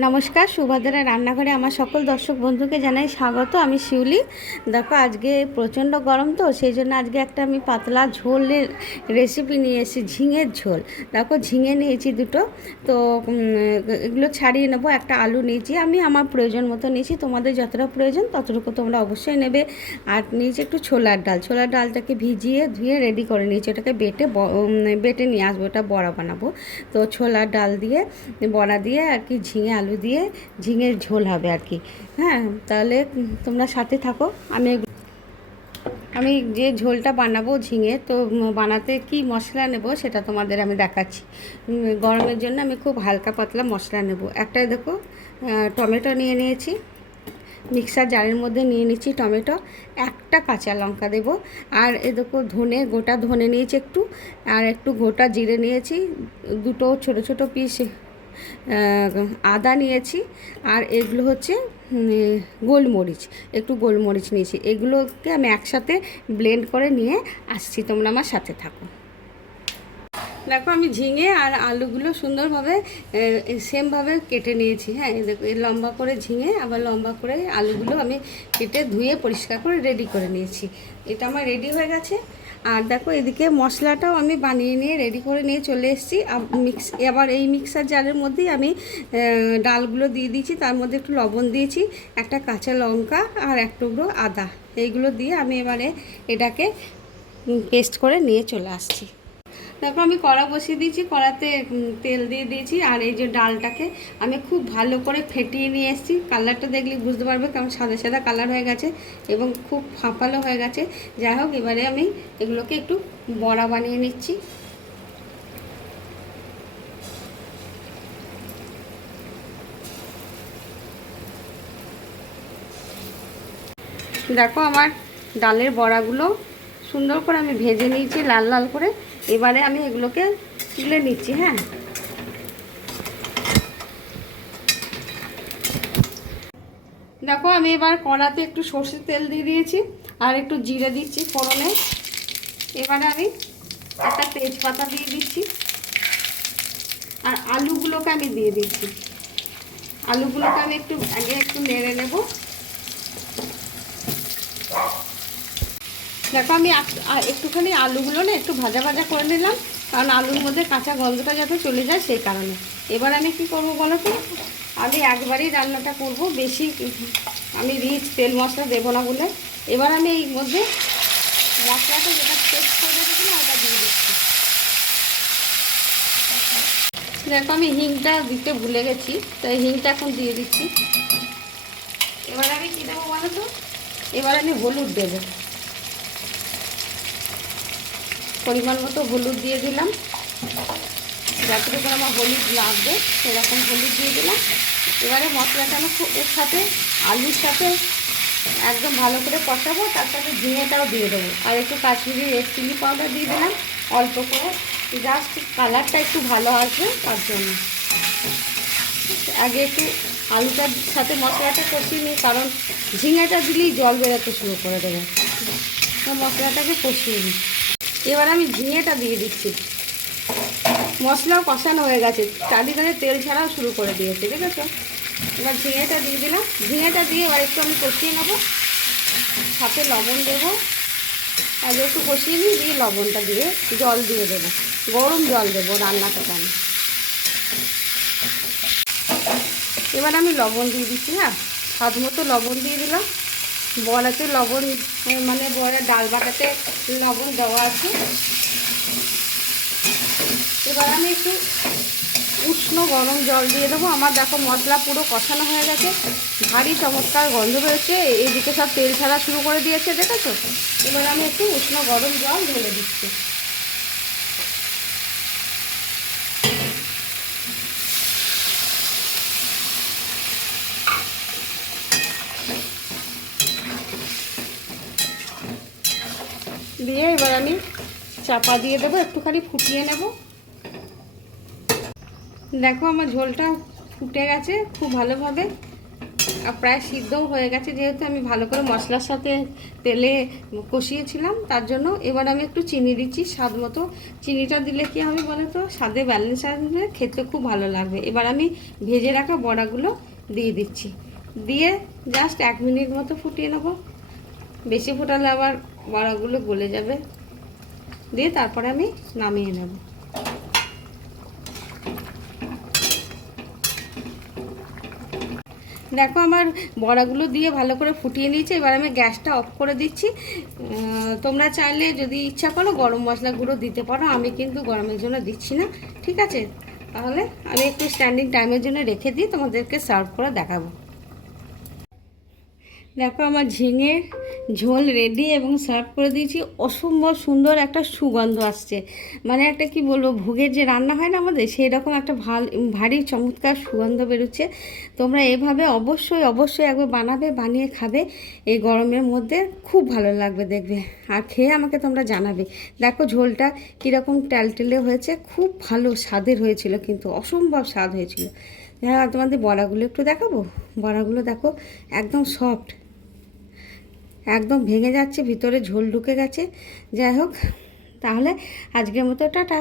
নমস্কার, সুভদ্রা রান্নাঘরে আমার সকল দর্শক বন্ধুকে জানাই স্বাগত। আমি শিউলি। দেখো, আজকে প্রচণ্ড গরম, তো সেই জন্য আজকে একটা আমি পাতলা ঝোলের রেসিপি নিয়ে এসেছি, ঝিঙের ঝোল। দেখো, ঝিঙে নিয়েছি দুটো, তো এগুলো ছাড়িয়ে নেবো। একটা আলু নিয়েছি, আমি আমার প্রয়োজন মতো নিয়েছি, তোমাদের যতটা প্রয়োজন ততটুকু তোমরা অবশ্যই নেবে। আর নিয়েছি একটু ছোলার ডাল। ছোলার ডালটাকে ভিজিয়ে ধুয়ে রেডি করে নিয়েছি, ওটাকে বেটে নিয়ে আসবো, ওটা বড়া বানাবো। তো ছোলার ডাল দিয়ে বড়া দিয়ে আর কি ঝিঙে আলু দিয়ে ঝিঙের ঝোল হবে আর কি। হ্যাঁ, তাহলে তোমরা সাথে থাকো। আমি যে ঝোলটা বানাবো ঝিঙে, তো বানাতে কি মশলা নেব সেটা তোমাদের আমি দেখাচ্ছি। গরমের জন্য আমি খুব হালকা পাতলা মশলা নেব। একটা দেখো, টমেটো নিয়ে নিয়েছি, মিক্সার জারের মধ্যে নিয়ে নিচ্ছি টমেটো। একটা কাঁচা লঙ্কা দেব। আর দেখো, গোটা ধনে নিয়েছি একটু, আর একটু গোটা জিরে নিয়েছি, দুটো ছোট ছোট পিস আদা নিয়েছি। আর এগুলো হচ্ছে গোলমরিচ, একটু গোলমরিচ নিয়েছি। এগুলোকে আমি একসাথে ব্লেন্ড করে নিয়ে আসছি, তোমরা আমার সাথে থাকো। দেখো, আমি ঝিঙে আর আলুগুলো সুন্দরভাবে সেমভাবে কেটে নিয়েছি। হ্যাঁ, দেখো, এই লম্বা করে ঝিঙে আবার লম্বা করে আলুগুলো আমি কেটে ধুয়ে পরিষ্কার করে রেডি করে নিয়েছি। এটা আমার রেডি হয়ে গেছে। আর দেখো, এদিকে মশলাটাও আমি বানিয়ে নিয়ে রেডি করে নিয়ে চলে এসেছি। এবার এই মিক্সার জারের মধ্যেই আমি ডালগুলো দিয়ে দিয়েছি, তার মধ্যে একটু লবণ দিয়েছি, একটা কাঁচা লঙ্কা আর এক টুকরো আদা। এইগুলো দিয়ে আমি এবারে এটাকে পেস্ট করে নিয়ে চলে আসছি। তারপর আমি কড়া বসিয়ে দিয়েছি, কড়াতে তেল দিয়ে দিয়েছি। আর এই যে ডালটাকে আমি খুব ভালো করে ফেটিয়ে নিয়ে এসেছি। কালারটা দেখলে বুঝতে পারবে কেমন সাদা সাদা কালার হয়ে গেছে এবং খুব ফাঁপালো হয়ে গেছে। যাই হোক, এবারে আমি এগুলোকে একটু বড়া বানিয়ে নিচ্ছি। দেখো, আমার ডালের বড়াগুলো সুন্দর করে আমি ভেজে নিয়েছি লাল লাল করে। এবারে আমি এগুলোকে তুলে নিচ্ছি। হ্যাঁ, দেখো, আমি এবার কড়াতে একটু সর্ষের তেল দিয়ে দিয়েছি আর একটু জিরে দিচ্ছি ফোড়নে। এবারে আমি একটা তেজপাতা দিয়ে দিচ্ছি আর আলুগুলোকে আমি দিয়ে দিচ্ছি। আলুগুলোকে আমি একটু নেড়ে নেব। দেখো, আমি একটুখানি আলুগুলো না একটু ভাজা ভাজা করে নিলাম, কারণ আলুর মধ্যে কাঁচা গন্ধটা যাতে চলে যায় সেই কারণে। এবার আমি কি করব বলো তো, আমি একবারই রান্নাটা করব, বেশি আমি রিচ তেল মশলা দেবো না বলে। এবার আমি এই মধ্যে মশলাটা যেটা পেস্ট করে রেখেছিলাম ওটা দিয়ে দিচ্ছি। দেখো, আমি হিংটা দিতে ভুলে গেছি, তাই হিংটা এখন দিয়ে দিচ্ছি। এবার আমি কী দেবো বলো তো, এবার আমি হলুদ দেবো, পরিমাণ মতো হলুদ দিয়ে দিলাম। যতটুকু আমার হলুদ লাগবে সেরকম হলুদ দিয়ে দিলাম। এবারে মশলাটা আমি এর সাথে আলুর সাথে একদম ভালো করে কষাবো, তার সাথে ঝিঙেটাও দিয়ে দেবো। আর একটু কাশ্মীরি রেড চিলি পাউডার দিয়ে দিলাম অল্প করে, জাস্ট কালারটা একটু ভালো আসবে তার জন্য। আগে একটু আলুটার সাথে মশলাটা কষিয়ে নিই, কারণ ঝিঙেটা দিলেই জল বেরোতে শুরু করে দেবে। তো মশলাটাকে কষিয়ে নিই। এবার আমি ঝিঙেটা দিয়ে দিচ্ছি। মশলাও কষানো হয়ে গেছে, চারিদিকে তেল ছাড়াও শুরু করে দিয়েছে, ঠিক আছে। এবার ঝিঙেটা দিয়ে দিলাম। ঝিঙেটা দিয়ে এবার একটু আমি কষিয়ে নেবো, সাথে লবণ দেবো। আর একটু কষিয়ে নিই, দিয়ে লবণটা দিয়ে জল দিয়ে দেবো, গরম জল দেবো রান্নাটা আমি। এবার আমি লবণ দিয়ে দিচ্ছি। হ্যাঁ, স্বাদ মতো লবণ দিয়ে দিলাম। বড়াতে লবণ, মানে বড়া ডাল বাটাতে লবণ দেওয়া আছে। এবার আমি একটু উষ্ণ গরম জল দিয়ে দেবো। আমার দেখো মশলা পুরো কষানো হয়ে গেছে, ভারী চমৎকার গন্ধ বেরোচ্ছে, এইদিকে সব তেল ছাড়া শুরু করে দিয়েছে, দেখেছো। এবার আমি একটু উষ্ণ গরম জল ঢেলে দিচ্ছি। দিয়ে এবার আমি চাপা দিয়ে দেবো, একটুখানি ফুটিয়ে নেব। দেখো, আমার ঝোলটা ফুটে গেছে খুব ভালোভাবে। আর প্রায় সিদ্ধও হয়ে গেছে, যেহেতু আমি ভালো করে মশলার সাথে তেলে কষিয়েছিলাম তার জন্য। এবার আমি একটু চিনি দিচ্ছি স্বাদ মতো। চিনিটা দিলে কি হবে বলো তো, স্বাদে ব্যালেন্স আসবে, খেতে খুব ভালো লাগবে। এবার আমি ভেজে রাখা বড়াগুলো দিয়ে দিচ্ছি, দিয়ে জাস্ট 1 মিনিট মতো ফুটিয়ে নেবো। বেশি ফোটালে আবার বড়াগুলো গলে যাবে। দিয়ে তারপরে আমি নামিয়ে নেব। দেখো আমার বড়াগুলো দিয়ে ভালো করে ফুটিয়ে নিয়েছি। এবার আমি গ্যাসটা অফ করে দিচ্ছি। তোমরা চাইলে যদি ইচ্ছা করো গরম মশলা গুঁড়ো দিতে পারো, আমি কিন্তু গরমের জন্য দিচ্ছি না। ঠিক আছে, তাহলে আমি একটু স্ট্যান্ডিং টাইমের জন্য রেখে দিই, তোমাদেরকে সার্ভ করে দেখাবো। দেখো আমার ঝিঙে ঝোল রেডি এবং সার্ভ করে দিয়েছি। অসম্ভব সুন্দর একটা সুগন্ধ আসছে, মানে একটা কি বলবো, ভোগের যে রান্না হয় না আমাদের, সেই রকম একটা ভারী চমৎকার সুগন্ধ বেরোচ্ছে। তোমরা এভাবে অবশ্যই অবশ্যই একবার বানাবে, বানিয়ে খাবে এই গরমের মধ্যে, খুব ভালো লাগবে দেখবে। আর খেয়ে আমাকে তোমরা জানাবে। দেখো ঝোলটা কীরকম টেলটেলে হয়েছে, খুব ভালো স্বাদের হয়েছিল, কিন্তু অসম্ভব স্বাদ হয়েছিল। হ্যাঁ, তোমাদের বড়াগুলো একটু দেখাবো। বড়াগুলো দেখো একদম সফট, একদম ভেঙে যাচ্ছে, ভিতরে ঝোল ঢুকে গেছে। যাই হোক, তাহলে আজকের মতো টাটা।